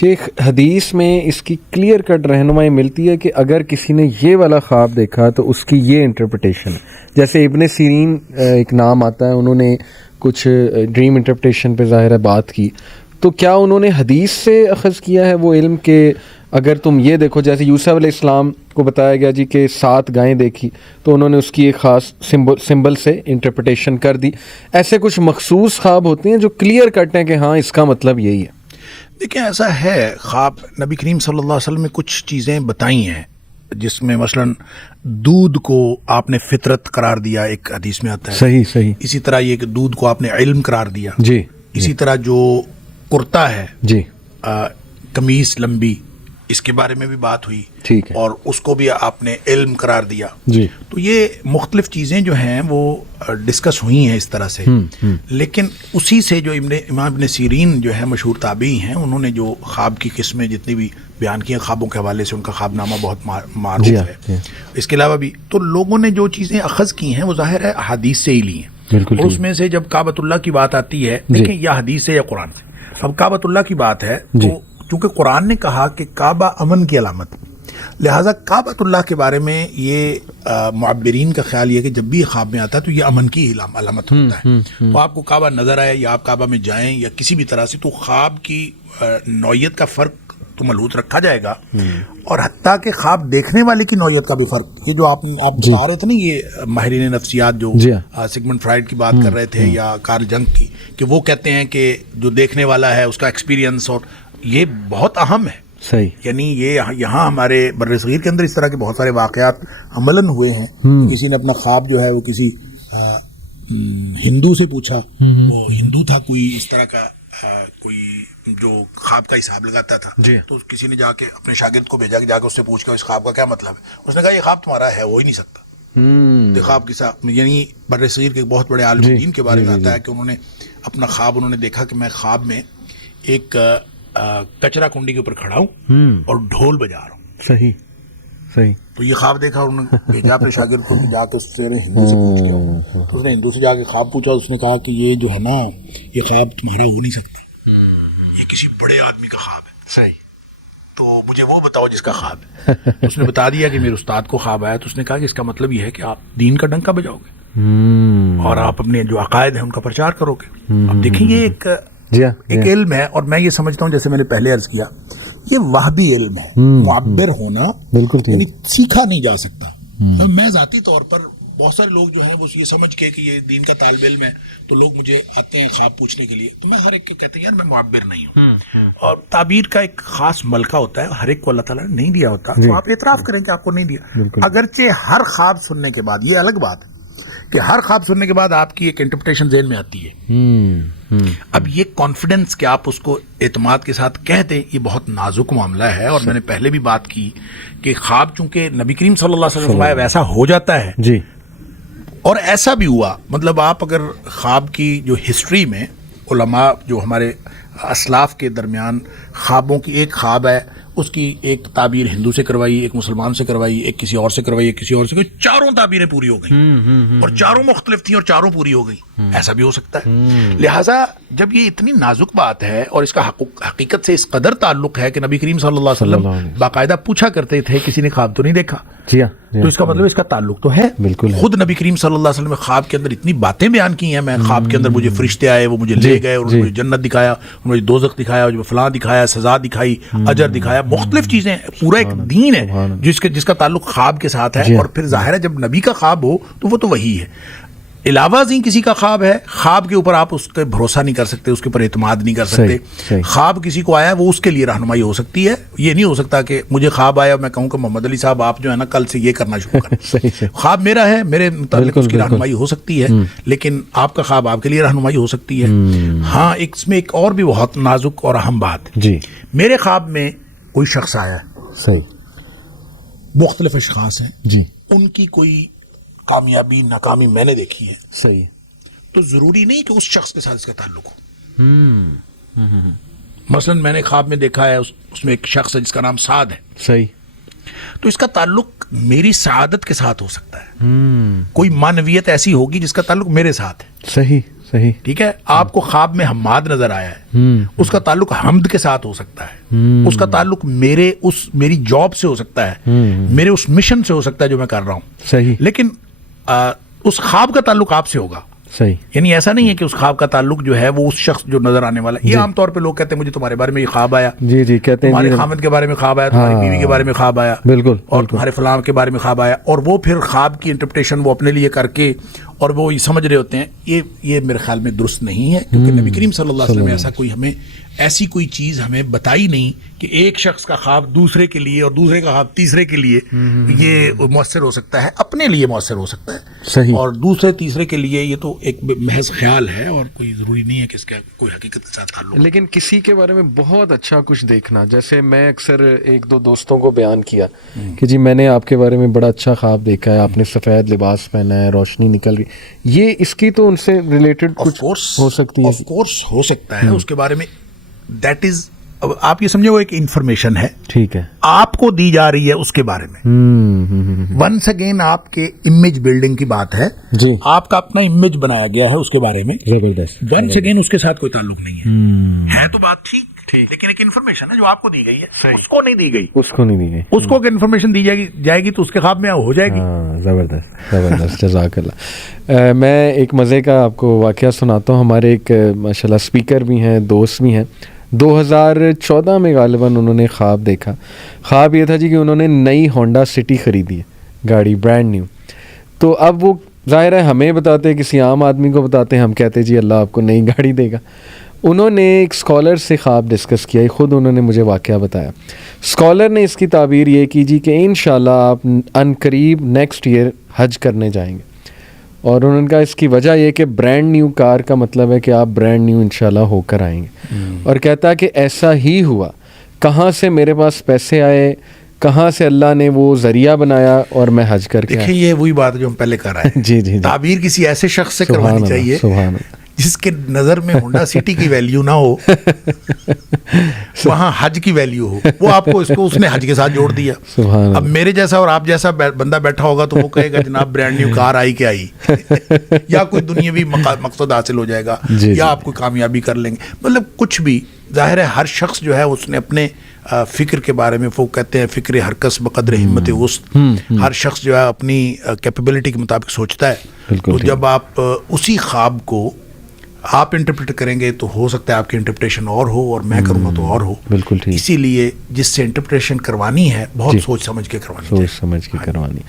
شیخ حدیث میں اس کی کلیئر کٹ رہنمائی ملتی ہے کہ اگر کسی نے یہ والا خواب دیکھا تو اس کی یہ انٹرپریٹیشن ہے. جیسے ابن سیرین ایک نام آتا ہے, انہوں نے کچھ ڈریم انٹرپریٹیشن پہ ظاہر ہے بات کی, تو کیا انہوں نے حدیث سے اخذ کیا ہے وہ علم کہ اگر تم یہ دیکھو, جیسے یوسف علیہ السلام کو بتایا گیا جی کہ 7 گائیں دیکھی تو انہوں نے اس کی ایک خاص سمبل سے انٹرپریٹیشن کر دی. ایسے کچھ مخصوص خواب ہوتے ہیں جو کلیئر کٹ ہیں کہ ہاں اس کا مطلب یہی ہے. دیکھیں ایسا ہے, خواب نبی کریم صلی اللہ علیہ وسلم نے کچھ چیزیں بتائی ہیں جس میں مثلا دودھ کو آپ نے فطرت قرار دیا, ایک حدیث میں آتا ہے. صحیح. اسی طرح یہ کہ دودھ کو آپ نے علم قرار دیا. جی. اسی طرح جو کرتا ہے, جی, قمیص لمبی, اس کے بارے میں بھی بات ہوئی. ٹھیک ہے. اور اس کو بھی آپ نے علم قرار دیا. جی. تو یہ مختلف چیزیں جو ہیں وہ ڈسکس ہوئی ہیں اس طرح سے. لیکن اسی سے جو امام ابن سیرین جو ہے مشہور تابعی ہیں, انہوں نے جو خواب کی قسمیں جتنی بھی بیان کی ہیں خوابوں کے حوالے سے, ان کا خواب نامہ بہت معروف ہے. اس کے علاوہ بھی تو لوگوں نے جو چیزیں اخذ کی ہیں وہ ظاہر ہے حدیث سے ہی لی ہیں. اور اس میں سے جب کعبۃ اللہ کی بات آتی ہے, دیکھیں یا حدیث سے یا قرآن سے. اب کعبۃ اللہ کی بات ہے تو چونکہ قرآن نے کہا کہ کعبہ امن کی علامت, لہٰذا کعبۃ اللہ کے بارے میں یہ معبرین کا خیال یہ کہ جب بھی یہ خواب میں آتا ہے تو یہ امن کی علامت ہوتا ہے. تو آپ کو کعبہ نظر آئے یا آپ کعبہ میں جائیں یا کسی بھی طرح سے, تو خواب کی نوعیت کا فرق تو ملحوظ رکھا جائے گا. اور حتیٰ کہ خواب دیکھنے والے کی نوعیت کا بھی فرق, یہ جو آپ بتا رہے تھے نا, یہ ماہرین نفسیات جو سگمنڈ فرائڈ کی بات کر رہے تھے یا کارل جنگ کی, کہ وہ کہتے ہیں کہ جو دیکھنے والا ہے اس کا ایکسپیرینس, اور یہ بہت اہم ہے. صحیح. یعنی یہ یہاں ہمارے بر صغیر کے اندر اس طرح کے بہت سارے واقعات عملاً ہوئے ہیں. کسی نے اپنا خواب جو ہے وہ کسی ہندو سے پوچھا, وہ ہندو تھا کوئی اس طرح کا, کوئی جو خواب کا حساب لگاتا تھا. تو کسی نے جا کے اپنے شاگرد کو بھیجا کہ جا کے اس سے پوچھ کے اس خواب کا کیا مطلب ہے. اس نے کہا یہ خواب تمہارا ہے, ہو ہی نہیں سکتا. خواب کے ساتھ یعنی بر صغیر کے بہت بڑے عالم دین کے بارے میں آتا ہے کہ انہوں نے اپنا خواب, انہوں نے دیکھا کہ میں خواب میں ایک کچرا کنڈی کے اوپر کھڑا ہوں اور ڈھول بجا رہا ہوں. صحیح. تو یہ خواب دیکھا, انہوں نے بھیجا اپنے شاگرد کو جا کے اس سے ہندو سے پوچھ کے. تو اس نے ہندو سے جا کے خواب پوچھا, اس نے کہا کہ یہ جو ہے نا یہ خواب تمہارا ہو نہیں سکتا, یہ کسی بڑے آدمی کا خواب ہے. صحیح. تو مجھے وہ بتاؤ جس کا خواب ہے. اس نے بتا دیا کہ میرے استاد کو خواب آیا. تو اس نے کہا کہ اس کا مطلب یہ ہے کہ آپ دین کا ڈنکا بجاؤ گے اور آپ اپنے جو عقائد ہیں ان کا پرچار کرو گے. اب دیکھیں یہ ایک علم ہے, اور میں یہ سمجھتا ہوں جیسے میں نے پہلے عرض کیا, یہ وہبی علم ہے. معبر ہونا یعنی سیکھا نہیں جا سکتا. میں ذاتی طور پر بہت سارے لوگ جو ہیں وہ یہ سمجھ کے کہ یہ دین کا طالب علم ہے تو لوگ مجھے آتے ہیں خواب پوچھنے کے لیے, تو میں ہر ایک کے کہتے ہیں یار میں معبر نہیں ہوں. اور تعبیر کا ایک خاص ملکہ ہوتا ہے, ہر ایک کو اللہ تعالیٰ نے نہیں دیا ہوتا. تو آپ اعتراف کریں کہ آپ کو نہیں دیا, اگرچہ ہر خواب سننے کے بعد, یہ الگ بات ہے کہ ہر خواب سننے کے بعد آپ کی ایک انٹرپریٹیشن ذہن میں آتی ہے. اب یہ کانفیڈنس کہ آپ اس کو اعتماد کے ساتھ کہہ دیں, یہ بہت نازک معاملہ ہے. اور میں نے پہلے بھی بات کی کہ خواب چونکہ نبی کریم صلی اللہ علیہ وسلم ویسا ہو جاتا ہے جی, اور ایسا بھی ہوا. مطلب آپ اگر خواب کی جو ہسٹری میں علماء جو ہمارے اسلاف کے درمیان خوابوں کی, ایک خواب ہے اس کی ایک تعبیر ہندو سے کروائی, ایک مسلمان سے کروائی, ایک کسی اور سے کروائی, ایک کسی اور سے کروائی, چاروں تعبیریں پوری ہو گئیں اور چاروں مختلف تھیں اور چاروں پوری ہو گئیں. ایسا بھی ہو سکتا ہے. لہٰذا جب یہ اتنی نازک بات ہے اور اس کا حقیقت سے اس قدر تعلق ہے کہ نبی کریم صلی اللہ علیہ وسلم باقاعدہ پوچھا کرتے تھے کسی نے خواب تو نہیں دیکھا, تو اس کا مطلب اس کا تعلق تو ہے. بالکل. خود نبی کریم صلی اللہ علیہ وسلم نے خواب کے اندر اتنی باتیں بیان کی ہیں. میں خواب کے اندر مجھے فرشتے آئے, وہ مجھے لے گئے اور مجھے جنت دکھایا, مجھے دوزخ دکھایا, مجھے فلاں دکھایا, سزا دکھائی, اجر دکھایا, مختلف چیزیں. پورا ایک دین ہے جس کا تعلق خواب کے ساتھ ہے. اور پھر ظاہر ہے جب نبی کا خواب ہو تو وہ تو وہی ہے. علاوہ ازیں کسی کا خواب ہے, خواب کے اوپر آپ اس پہ بھروسہ نہیں کر سکتے, اس کے اوپر اعتماد نہیں کر سکتے. خواب کسی کو آیا وہ اس کے لیے رہنمائی ہو سکتی ہے. یہ نہیں ہو سکتا کہ مجھے خواب آیا میں کہوں کہ محمد علی صاحب آپ جو ہے نا کل سے یہ کرنا شروع کریں. خواب میرا ہے, میرے متعلق اس کی رہنمائی ہو سکتی ہے, لیکن آپ کا خواب آپ کے لیے رہنمائی ہو سکتی ہے. ہاں اس میں ایک اور بھی بہت نازک اور اہم بات جی, میرے خواب میں کوئی شخص آیا ہے, صحیح, مختلف اشخاص ہیں جی, ان کی کوئی کامیابی ناکامی میں نے دیکھی ہے, صحیح, تو ضروری نہیں کہ اس شخص کے ساتھ اس کا تعلق ہو. مثلا میں نے خواب میں دیکھا ہے اس میں ایک شخص ہے جس کا نام سعد ہے, صحیح, تو اس کا تعلق میری سعادت کے ساتھ ہو سکتا ہے. کوئی معنویت ایسی ہوگی جس کا تعلق میرے ساتھ ہے, صحیح صحیح. ٹھیک ہے, آپ کو خواب میں حماد نظر آیا ہے, اس کا تعلق حمد کے ساتھ ہو سکتا ہے, اس کا تعلق میری جاب سے ہو سکتا ہے, میرے اس مشن سے ہو سکتا ہے جو میں کر رہا ہوں. صحیح. لیکن اس خواب کا تعلق آپ سے ہوگا. صحیح. یعنی ایسا نہیں ہے کہ اس خواب کا تعلق جو ہے وہ اس شخص جو نظر آنے والا ہے. یہ عام طور پہ لوگ کہتے ہیں مجھے تمہارے بارے میں یہ خواب آیا, جی جی کہتے ہیں تمہارے خامد کے بارے میں خواب آیا, تمہاری بیوی کے بارے میں خواب آیا, بالکل, اور تمہارے فلاں کے بارے میں خواب آیا, اور وہ پھر خواب کی انٹرپریٹیشن وہ اپنے لیے کر کے اور وہ یہ سمجھ رہے ہوتے ہیں. یہ میرے خیال میں درست نہیں ہے, کیونکہ نبی کریم صلی اللہ علیہ وسلم نے ایسا کوئی ہمیں ایسی کوئی چیز ہمیں بتائی نہیں کہ ایک شخص کا خواب دوسرے کے لیے اور دوسرے کا خواب تیسرے کے لیے یہ مؤثر ہو سکتا ہے, اپنے لیے مؤثر ہو سکتا ہے. صحیح. اور دوسرے تیسرے کے لیے یہ تو ایک محض خیال ہے اور کوئی ضروری نہیں ہے کہ اس کا کوئی حقیقت کے ساتھ تعلق. لیکن کسی کے بارے میں بہت اچھا کچھ دیکھنا, جیسے میں اکثر ایک دو دوستوں کو بیان کیا کہ جی میں نے آپ کے بارے میں بڑا اچھا خواب دیکھا ہے, آپ نے سفید لباس پہنا ہے, روشنی نکل رہی, یہ اس کی تو ان سے ریلیٹڈ کچھ ہو سکتی ہے. آف کورس ہو سکتا ہے اس کے بارے میں. دیٹ از, آپ یہ سمجھے وہ ایک انفارمیشن ہے, ٹھیک ہے, آپ کو دی جا رہی ہے اس کے بارے میں. ونس اگین آپ کے امیج بلڈنگ کی بات ہے جی, آپ کا اپنا امیج بنایا گیا ہے اس کے بارے میں. زبردست. ونس اگین اس کے ساتھ کوئی تعلق نہیں ہے تو بات ٹھیک, لیکن ایک انفارمیشن ہے جو آپ کو دی گئی ہے, اس کو نہیں دی گئی, اس کو نہیں دی گئی, اس کو انفارمیشن دی جائے گی تو اس کے خواب میں ہو جائے گی. زبردست زبردست, جزاک اللہ. میں ایک مزے کا آپ کو واقعہ سناتا ہوں. ہمارے ایک ماشاء اللہ اسپیکر بھی ہیں, دوست بھی ہیں. 2014 میں غالباً انہوں نے خواب دیکھا. خواب یہ تھا جی کہ انہوں نے نئی ہونڈا سٹی خریدی ہے, گاڑی برانڈ نیو. تو اب وہ ظاہر ہے ہمیں بتاتے, کسی عام آدمی کو بتاتے, ہم کہتے جی اللہ آپ کو نئی گاڑی دے گا. انہوں نے ایک اسکالر سے خواب ڈسکس کیا, خود انہوں نے مجھے واقعہ بتایا. اسکالر نے اس کی تعبیر یہ کی جی کہ انشاءاللہ آپ ان قریب نیکسٹ ایئر حج کرنے جائیں گے. اور انہوں نے کہا اس کی وجہ یہ کہ برانڈ نیو کار کا مطلب ہے کہ آپ برانڈ نیو انشاءاللہ ہو کر آئیں گے. اور کہتا ہے کہ ایسا ہی ہوا, کہاں سے میرے پاس پیسے آئے, کہاں سے اللہ نے وہ ذریعہ بنایا اور میں حج کر کے. دیکھیں یہ وہی بات جو ہم پہلے کر رہے ہیں. جی جی, تعبیر کسی ایسے شخص سے کروانی چاہیے سبحان اللہ, جس کے نظر میں ہونڈا سٹی کی ویلیو نہ ہو, وہاں حج کی ویلیو ہو. وہ آپ کو اس نے حج کے ساتھ جوڑ دیا. اب میرے جیسا اور آپ جیسا بندہ بیٹھا ہوگا تو وہ کہے گا جناب برانڈ نیو کار آئی کہ آئی, یا کوئی دنیاوی مقصد حاصل ہو جائے گا, یا آپ کوئی کامیابی کر لیں گے. مطلب کچھ بھی, ظاہر ہے ہر شخص جو ہے اس نے اپنے فکر کے بارے میں, وہ کہتے ہیں فکر ہر کس بقدر ہمت وسط, ہر شخص جو ہے اپنی کیپیبلٹی کے مطابق سوچتا ہے. تو جب آپ اسی خواب کو آپ انٹرپریٹ کریں گے تو ہو سکتا ہے آپ کی انٹرپریٹیشن اور ہو اور میں کروں گا تو اور ہو. بالکل ٹھیک. اسی لیے جس سے انٹرپریٹیشن کروانی ہے بہت سوچ سمجھ کے کروانی, سوچ سمجھ کے کروانی.